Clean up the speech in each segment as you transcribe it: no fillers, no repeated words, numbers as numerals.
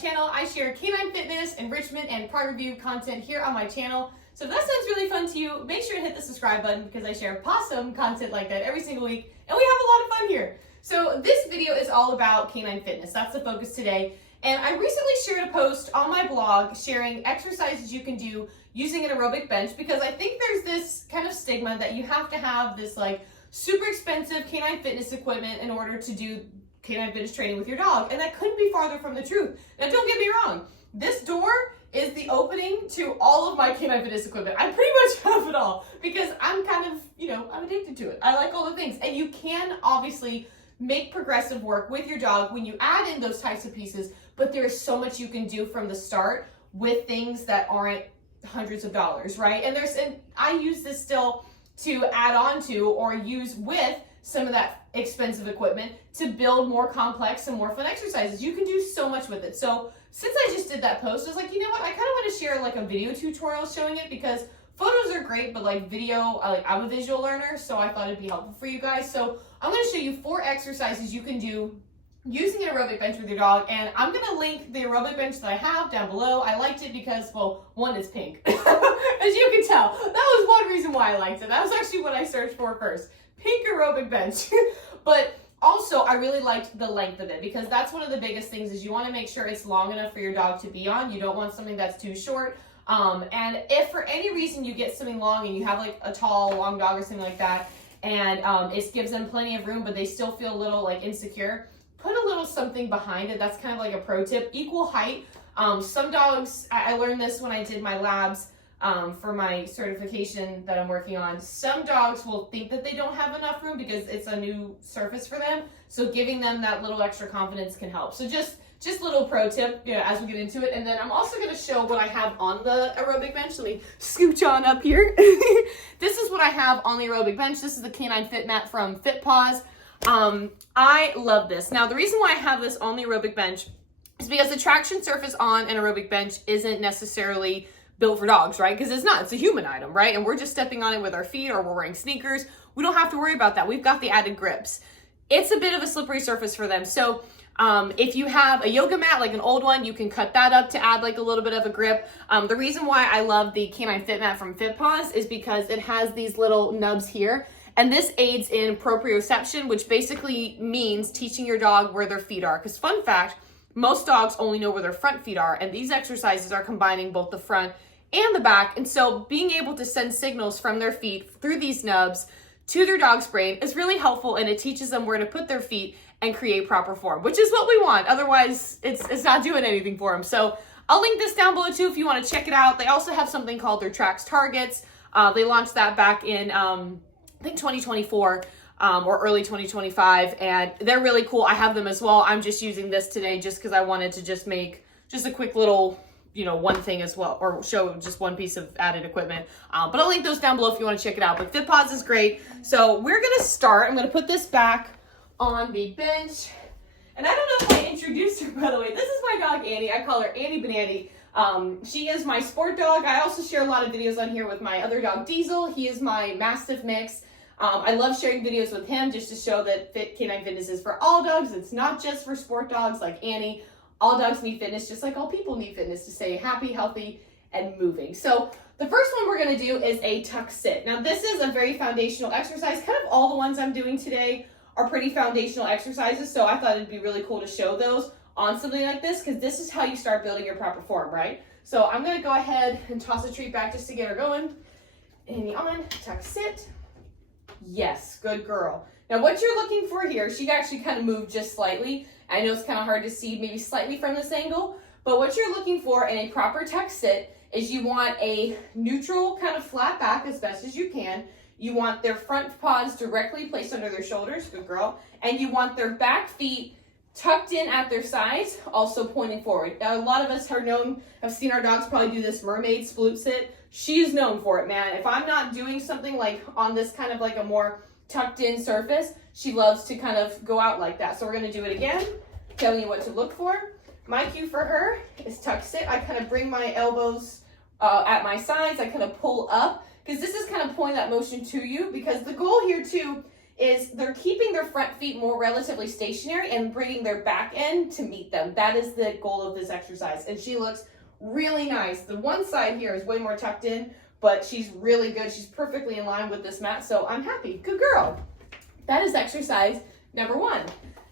channel. I share canine fitness, enrichment, and product review content here on my channel. So if that sounds really fun to you, make sure to hit the subscribe button because I share awesome content like that every single week, and we have a lot of fun here. So this video is all about canine fitness. That's the focus today. And I recently shared a post on my blog sharing exercises you can do using an aerobic bench because I think there's this kind of stigma that you have to have this like super expensive canine fitness equipment in order to do canine fitness training with your dog. And that couldn't be farther from the truth. Now don't get me wrong, this door is the opening to all of my canine fitness equipment. I pretty much have it all because I'm kind of, I'm addicted to it. I like all the things. And you can obviously make progressive work with your dog when you add in those types of pieces, but there is so much you can do from the start with things that aren't hundreds of dollars, right? And I use this still to add on to or use with some of that expensive equipment to build more complex and more fun exercises. You can do so much with it. So since I just did that post, I was like, you know what? I kind of want to share like a video tutorial showing it because photos are great, but like video, I'm a visual learner, so I thought it'd be helpful for you guys. So I'm going to show you 4 exercises you can do using an aerobic bench with your dog, and I'm going to link the aerobic bench that I have down below. I liked it because, well, one, it's pink. As you can tell, that was one reason why I liked it. That was actually what I searched for first. Pink aerobic bench. But also, I really liked the length of it because that's one of the biggest things is you want to make sure it's long enough for your dog to be on. You don't want something that's too short. And if for any reason you get something long and you have like a tall, long dog or something like that, and it gives them plenty of room, but they still feel a little like insecure, put a little something behind it. That's kind of like a pro tip. Equal height. Some dogs, I learned this when I did my labs for my certification that I'm working on. Some dogs will think that they don't have enough room because it's a new surface for them. So giving them that little extra confidence can help. So just little pro tip, as we get into it. And then I'm also going to show what I have on the aerobic bench. Let me scooch on up here. This is what I have on the aerobic bench. This is the Canine Fit Mat from FitPaws. I love this. Now, the reason why I have this on the aerobic bench is because the traction surface on an aerobic bench isn't necessarily built for dogs, right? Because it's not. It's a human item, right? And we're just stepping on it with our feet or we're wearing sneakers. We don't have to worry about that. We've got the added grips. It's a bit of a slippery surface for them. So if you have a yoga mat, like an old one, you can cut that up to add like a little bit of a grip. The reason why I love the Canine Fit Mat from FitPaws is because it has these little nubs here. And this aids in proprioception, which basically means teaching your dog where their feet are. Because fun fact, most dogs only know where their front feet are. And these exercises are combining both the front and the back. And so being able to send signals from their feet through these nubs to their dog's brain is really helpful. And it teaches them where to put their feet and create proper form, which is what we want. Otherwise, it's not doing anything for them. So I'll link this down below too if you want to check it out. They also have something called their Tracks Targets. They launched that back in, I think 2024 or early 2025, and they're really cool. I have them as well. I'm just using this today just because I wanted to just make just a quick little, one thing as well, or show just one piece of added equipment. But I'll link those down below if you want to check it out. But FitPaws is great. So we're going to start. I'm going to put this back on the bench. And I don't know if I introduced her, by the way. This is my dog, Annie. I call her Annie Banani. She is my sport dog. I also share a lot of videos on here with my other dog, Diesel. He is my Mastiff mix. I love sharing videos with him just to show that canine fitness is for all dogs. It's not just for sport dogs like Annie. All dogs need fitness, just like all people need fitness to stay happy, healthy, and moving. So the first one we're going to do is a tuck sit. Now this is a very foundational exercise. Kind of all the ones I'm doing today are pretty foundational exercises. So I thought it'd be really cool to show those on something like this because this is how you start building your proper form, right? So I'm going to go ahead and toss a treat back just to get her going. Annie on, tuck sit. Yes, good girl. Now what you're looking for here, she actually kind of moved just slightly. I know it's kind of hard to see maybe slightly from this angle, but what you're looking for in a proper tuck sit is you want a neutral kind of flat back as best as you can. You want their front paws directly placed under their shoulders, good girl, and you want their back feet tucked in at their sides, also pointing forward. Now, a lot of us have seen our dogs probably do this mermaid sploot sit. She's known for it, man. If I'm not doing something like on this kind of like a more tucked in surface, she loves to kind of go out like that. So we're gonna do it again, telling you what to look for. My cue for her is tuck sit. I kind of bring my elbows at my sides. I kind of pull up because this is kind of pulling that motion to you because the goal here too is they're keeping their front feet more relatively stationary and bringing their back end to meet them. That is the goal of this exercise. And she looks really nice. The one side here is way more tucked in, but she's really good. She's perfectly in line with this mat, so I'm happy. Good girl. That is exercise number 1.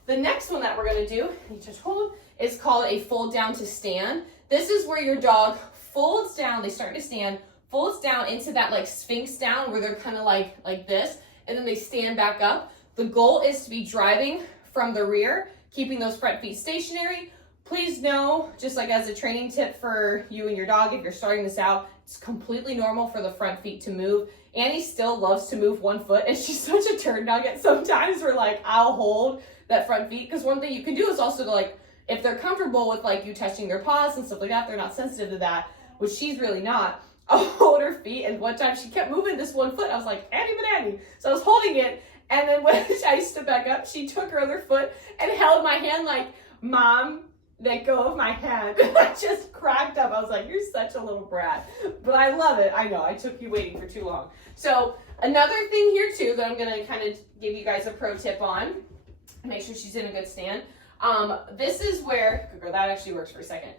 The next one that we're gonna do, you just hold, is called a fold down to stand. This is where your dog folds down, they start to stand, folds down into that like sphinx down where they're kind of like this, and then they stand back up. The goal is to be driving from the rear, keeping those front feet stationary. Please know, just like as a training tip for you and your dog, if you're starting this out, it's completely normal for the front feet to move. Annie still loves to move one foot, and she's such a turn nugget. Sometimes we're like, I'll hold that front feet, because one thing you can do is also to like, if they're comfortable with like you touching their paws and stuff like that, they're not sensitive to that, which she's really not. I'll hold her feet, and one time she kept moving this one foot. I was like, Annie, but Annie. So I was holding it, and then when I stood back up, she took her other foot and held my hand like, Mom, let go of my hand. I just cracked up. I was like, you're such a little brat. But I love it. I know, I took you waiting for too long. So another thing here too that I'm gonna kind of give you guys a pro tip on, make sure she's in a good stand. This is where, good girl, that actually works for a second.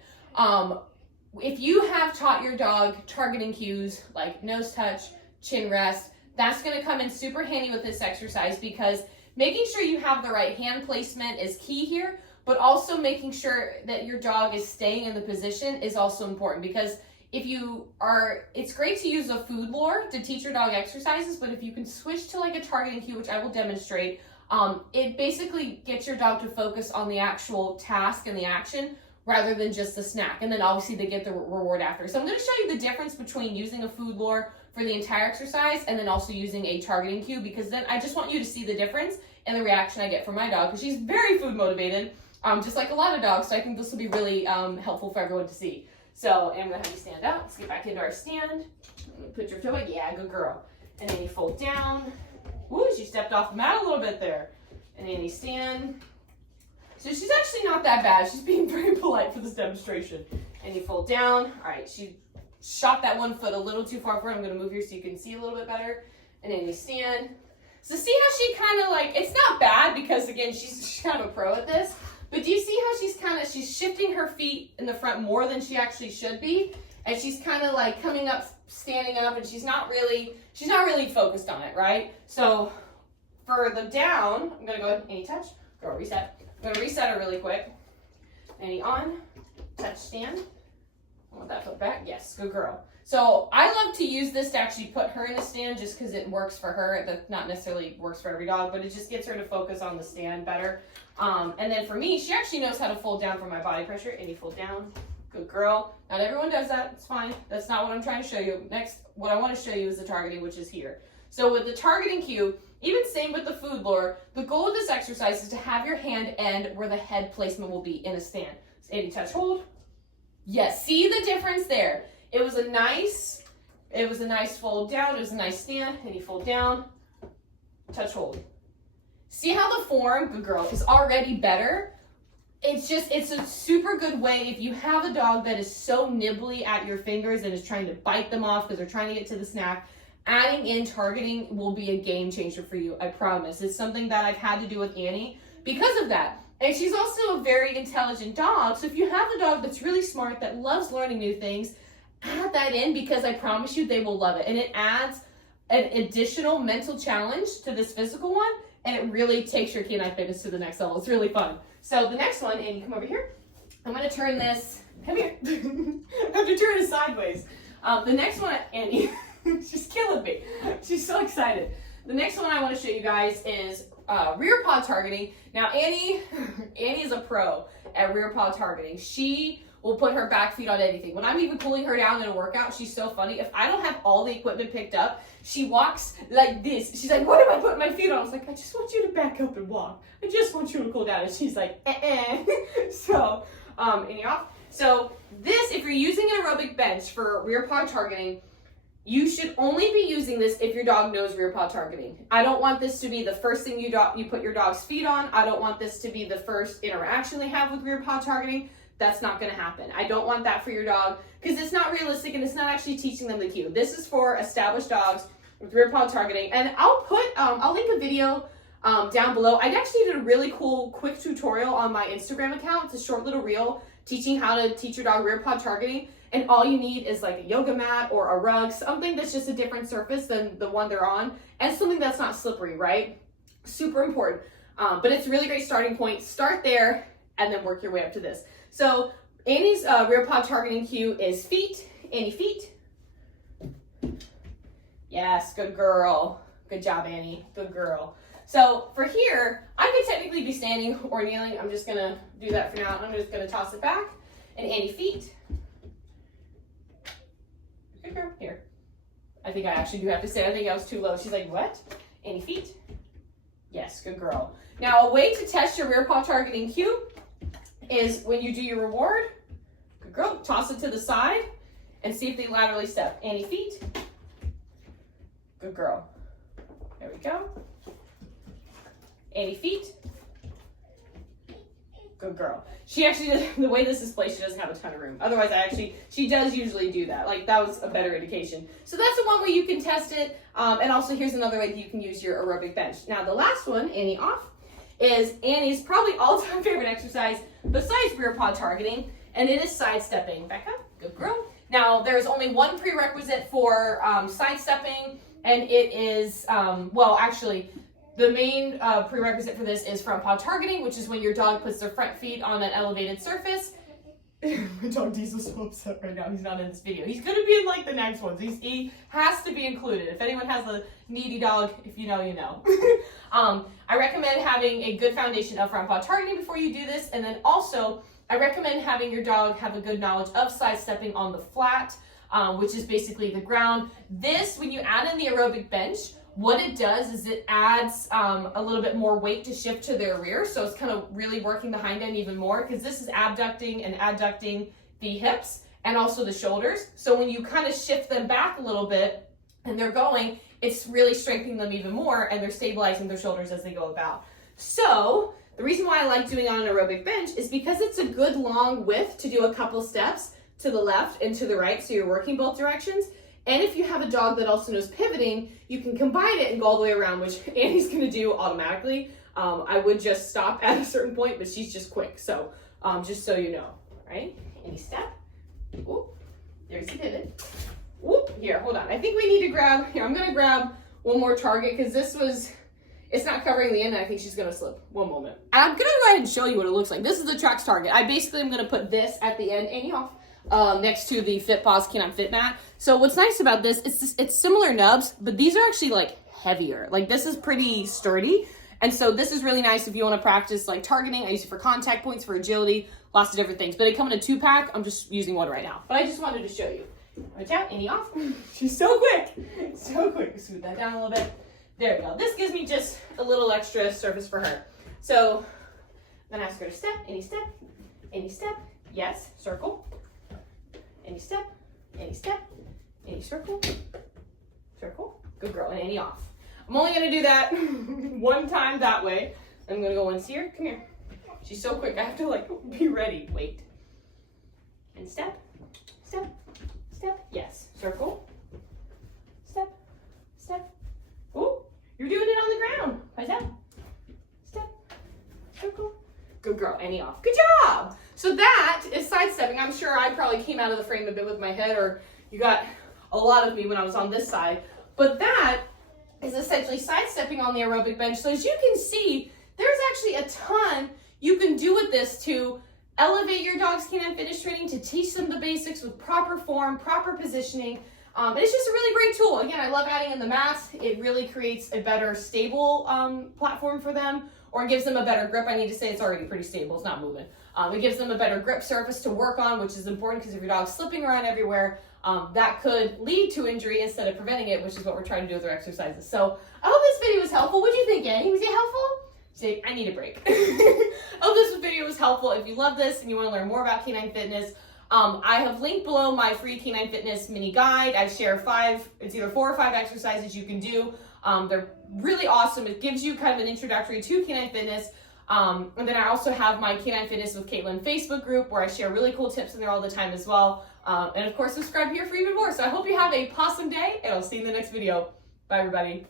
If you have taught your dog targeting cues like nose touch, chin rest, that's gonna come in super handy with this exercise, because making sure you have the right hand placement is key here, but also making sure that your dog is staying in the position is also important, because if you are, it's great to use a food lure to teach your dog exercises, but if you can switch to like a targeting cue, which I will demonstrate, it basically gets your dog to focus on the actual task and the action rather than just the snack. And then obviously they get the reward after. So I'm going to show you the difference between using a food lure for the entire exercise and then also using a targeting cue, because then I just want you to see the difference and the reaction I get from my dog, because she's very food motivated, just like a lot of dogs. So I think this will be really helpful for everyone to see. So I'm going to have you stand up. Let's get back into our stand. Put your toe in. Yeah, good girl. And then you fold down. Woo, she stepped off the mat a little bit there. And then you stand. So she's actually not that bad. She's being very polite for this demonstration. And you fold down. All right, she shot that one foot a little too far forward. I'm going to move here so you can see a little bit better. And then you stand. So see how she kind of like, it's not bad because again, she's kind of a pro at this. But do you see how she's shifting her feet in the front more than she actually should be? And she's kind of like coming up, standing up, and she's not really focused on it, right? So for the down, I'm gonna go ahead, Annie touch, go reset. I'm gonna reset her really quick. Annie on, touch stand. I want that foot back, yes, good girl. So I love to use this to actually put her in a stand just because it works for her. That not necessarily works for every dog, but it just gets her to focus on the stand better. And then for me, she actually knows how to fold down for my body pressure. And you fold down, good girl. Not everyone does that, it's fine. That's not what I'm trying to show you. Next, what I want to show you is the targeting, which is here. So with the targeting cue, even same with the food lure, the goal of this exercise is to have your hand end where the head placement will be in a stand. So Annie, touch, hold. Yes, see the difference there. It was a nice fold down, it was a nice stand, and you fold down, touch, hold. See how the form, good girl, is already better? It's a super good way if you have a dog that is so nibbly at your fingers and is trying to bite them off because they're trying to get to the snack. Adding in targeting will be a game changer for you, I promise. It's something that I've had to do with Annie because of that. And she's also a very intelligent dog, so if you have a dog that's really smart, that loves learning new things, add that in because I promise you they will love it. And it adds an additional mental challenge to this physical one, and it really takes your canine fitness to the next level. It's really fun. So the next one, Annie, come over here. I'm gonna turn this, come here. I have to turn it sideways. The next one, Annie, she's killing me. She's so excited. The next one I wanna show you guys is rear paw targeting. Now Annie is a pro at rear paw targeting. She will put her back feet on anything. When I'm even pulling her down in a workout, she's so funny. If I don't have all the equipment picked up, she walks like this. She's like, what am I putting my feet on? I was like, I just want you to back up and walk. I just want you to cool down. And she's like, So, Annie off. So this, if you're using an aerobic bench for rear paw targeting, you should only be using this if your dog knows rear paw targeting. I don't want this to be the first thing you put your dog's feet on. I don't want this to be the first interaction they have with rear paw targeting. That's not going to happen. I don't want that for your dog because it's not realistic and it's not actually teaching them the cue. This is for established dogs with rear paw targeting. And I'll link a video down below. I actually did a really cool quick tutorial on my Instagram account. It's a short little reel teaching how to teach your dog rear paw targeting. And all you need is like a yoga mat or a rug, something that's just a different surface than the one they're on, and something that's not slippery, right? Super important. But it's a really great starting point. Start there and then work your way up to this. So Annie's rear paw targeting cue is feet. Annie, feet. Yes, good girl. Good job, Annie. Good girl. So for here, I could technically be standing or kneeling. I'm just gonna do that for now. I'm just gonna toss it back. And Annie, feet. Good girl. Here. I think I actually do have to sit. I think I was too low. She's like, what? Annie, feet. Yes, good girl. Now, a way to test your rear paw targeting cue is when you do your reward. Good girl. Toss it to the side and see if they laterally step. Annie, feet. Good girl. There we go. Annie, feet. Good girl. She actually, the way this is placed, she doesn't have a ton of room. Otherwise, she does usually do that. Like, that was a better indication. So that's the one way you can test it. And also, here's another way that you can use your aerobic bench. Now, the last one, Annie off, is Annie's probably all-time favorite exercise besides rear paw targeting, and it is sidestepping. Back up. Good girl. Now, there's only one prerequisite for sidestepping, and it is, well, actually, the main prerequisite for this is front paw targeting, which is when your dog puts their front feet on an elevated surface. My dog Diesel's so upset right now. He's not in this video. He's going to be in like the next ones. He has to be included. If anyone has a needy dog, if you know, you know. I recommend having a good foundation of front paw targeting before you do this. And then also, I recommend having your dog have a good knowledge of sidestepping on the flat, which is basically the ground. This, when you add in the aerobic bench, what it does is it adds a little bit more weight to shift to their rear. So it's kind of really working the hind end even more, because this is abducting and adducting the hips and also the shoulders. So when you kind of shift them back a little bit and they're going, it's really strengthening them even more, and they're stabilizing their shoulders as they go about. So the reason why I like doing on an aerobic bench is because it's a good long width to do a couple steps to the left and to the right, so you're working both directions. And if you have a dog that also knows pivoting, you can combine it and go all the way around, which Annie's gonna do automatically. I would just stop at a certain point, but she's just quick. So just so you know, right? Annie, step. Whoop. There's the pivot. Whoop. Here, hold on. I think we need to grab, here, I'm gonna grab one more target, because it's not covering the end, and I think she's gonna slip. One moment. I'm gonna go ahead and show you what it looks like. This is the Trax target. I basically am gonna put this at the end, Annie off. Next to the FitPaws Canine Fit Mat. So what's nice about this, it's similar nubs, but these are actually like heavier. Like, this is pretty sturdy. And so this is really nice if you want to practice like targeting. I use it for contact points, for agility, lots of different things. But they come in a 2-pack. I'm just using one right now. But I just wanted to show you. Watch out, Annie off. She's so quick. So quick. Smooth that down a little bit. There we go. This gives me just a little extra surface for her. So then I ask her to step. Any step. Any step. Yes. Circle. Any step, any step, any circle, circle. Good girl, and any off. I'm only gonna do that one time that way. I'm gonna go once here. Come here. She's so quick. I have to like be ready. Wait. And step, step, step. Yes. Circle. Step, step. Ooh, you're doing it on the ground. Right down. Step, circle. Good girl. Any off. Good job. So that is sidestepping. I'm sure I probably came out of the frame a bit with my head, or you got a lot of me when I was on this side. But that is essentially sidestepping on the aerobic bench. So as you can see, there's actually a ton you can do with this to elevate your dog's canine fitness training, to teach them the basics with proper form, proper positioning. And it's just a really great tool. Again, I love adding in the mats. It really creates a better stable platform for them, or it gives them a better grip. I need to say it's already pretty stable. It's not moving. It gives them a better grip surface to work on, which is important, because if your dog's slipping around everywhere, that could lead to injury instead of preventing it, which is what we're trying to do with our exercises. So I hope this video was helpful. What do you think, Annie? Was it helpful? Say, I need a break. I hope this video was helpful. If you love this and you want to learn more about canine fitness, I have linked below my free canine fitness mini guide. I share 5, it's either 4 or 5 exercises you can do. They're really awesome. It gives you kind of an introductory to canine fitness. And then I also have my Canine Fitness with Caitlin Facebook group, where I share really cool tips in there all the time as well. And of course, subscribe here for even more. So I hope you have a awesome day, and I'll see you in the next video. Bye, everybody.